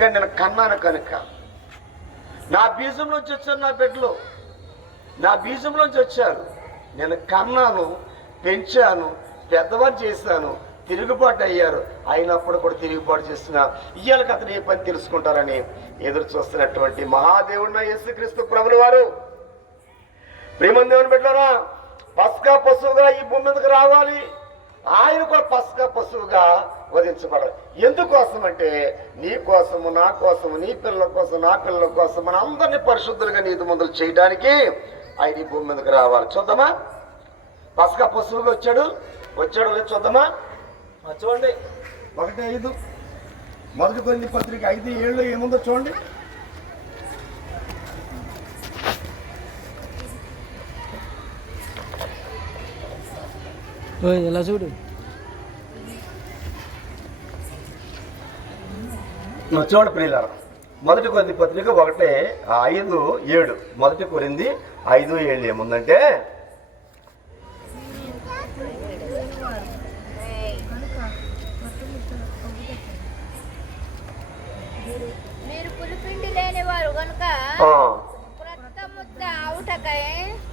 నేను కన్నాను కనుక నా బీజంలోంచి వచ్చారు, నా బిడ్డలు నా బీజంలోంచి వచ్చారు. నేను కన్నాను, పెంచాను, పెద్దవారు చేశాను, తిరుగుబాటు అయ్యారు. అయినప్పుడు కూడా తిరుగుబాటు చేసిన ఇయ్యాలకు అతను ఏ పని తెలుసుకుంటారని ఎదురు చూస్తున్నటువంటి మహాదేవుడు యేసుక్రీస్తు ప్రభుల వారు, ప్రేమ దేవుని బిడ్డలారా, పస్కా పశువుగా ఈ భూమి మీదకి రావాలి. ఆయన కూడా పస్కా పశువుగా వధించబడాలి. ఎందుకోసం అంటే నీ కోసము, నా కోసము, నీ పిల్లల కోసం, నా పిల్లల కోసం, మన అందరినీ పరిశుద్ధులుగా నీతిమంతులు చేయడానికి ఆయన ఈ భూమి మీదకి రావాలి. చూద్దామా, పస్కా పశువుగా వచ్చాడు లేదు చూద్దామా. చూడండి 1:5 మొదటి కొరింథీ పత్రిక 5:7 ఏముందో చూడండి. ఎలా చూడు చూడండి ప్రియులారా, మొదటి కొరింథీ పత్రిక 1:5-7 మొదటి కొరింథీ 5:7 ఏముందంటే,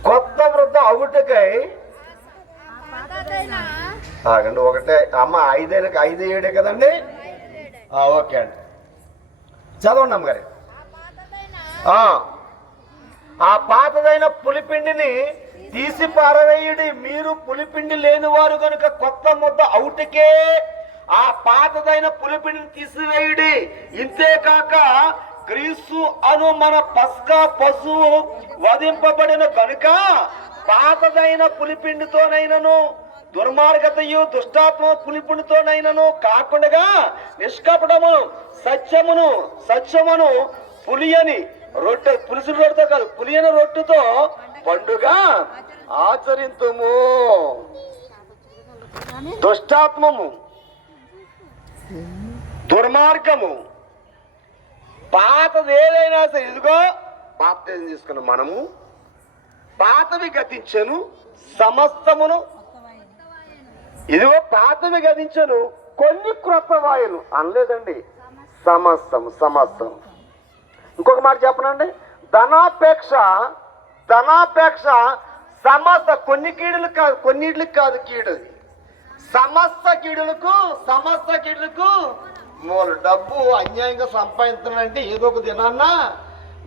కొత్త వృద్ధ అవుటకై ఆగండి. ఒకటే అమ్మ 5:7 కదండి. ఓకే అండి, చదవండి అమ్మగారు. ఆ పాతదైన పులిపిండిని తీసి పారవేయుడి, మీరు పులిపిండి లేని వారు కనుక కొత్త ముద్ద అవుటకే ఆ పాతదైన పులిపిండిని తీసివేయుడి. ఇంతేకాక క్రీస్తు అను మన పస్కా పశువు వధింపబడిన కనుక పాతదైన పులిపిండితోనైనను దుర్మార్గతయు దుష్టాత్మ పులిపిండితోనైనను కాకుండా నిష్కపటమును సత్యమును పులియని రొట్టె, పులుసు రొట్టెతో కాదు, పులియని రొట్టెతో పండుగ ఆచరింతుము. దుష్టాత్మము, దుర్మార్గము, పాతది ఏదైనా సరే, ఇదిగో బాప్తిజం తీసుకున్న మనము పాతవి గతించను సమస్తమును, ఇదిగో పాతవి గతించను కొన్ని క్రొత్త వాయులు అనలేదండి, సమస్తం. ఇంకొక మాట చెప్పనండి, ధనాపేక్ష సమస్త, కొన్ని కీడులు కాదు, కొన్నిటికి కాదు కీడు, సమస్త కీడులకు మూలు. డబ్బు అన్యాయంగా సంపాదించాలంటే ఏదో ఒక దినాన్న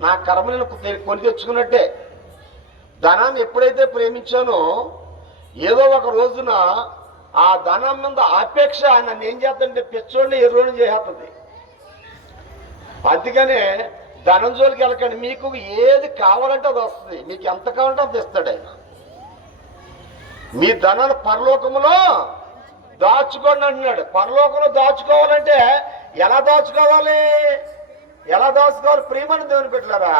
నా కర్మలను కొని తెచ్చుకున్నట్టే. ధనాన్ని ఎప్పుడైతే ప్రేమించానో ఏదో ఒక రోజున ఆ ధనం మీద ఆపేక్ష నన్ను ఏం చేస్తుంటే పిచ్చోడిని ఎర్రోని చేస్తుంది. అందుకనే ధనం జోలికి వెళ్ళకండి. మీకు ఏది కావాలంటే అది వస్తుంది, మీకు ఎంత కావాలంటే అది ఇస్తాడు ఆయన. మీ ధనాన్ని పరలోకములో దాచుకోండి అంటున్నాడు. పరలోకంలో దాచుకోవాలంటే ఎలా దాచుకోవాలి? ప్రియమైన దేవుని బిడ్డలారా,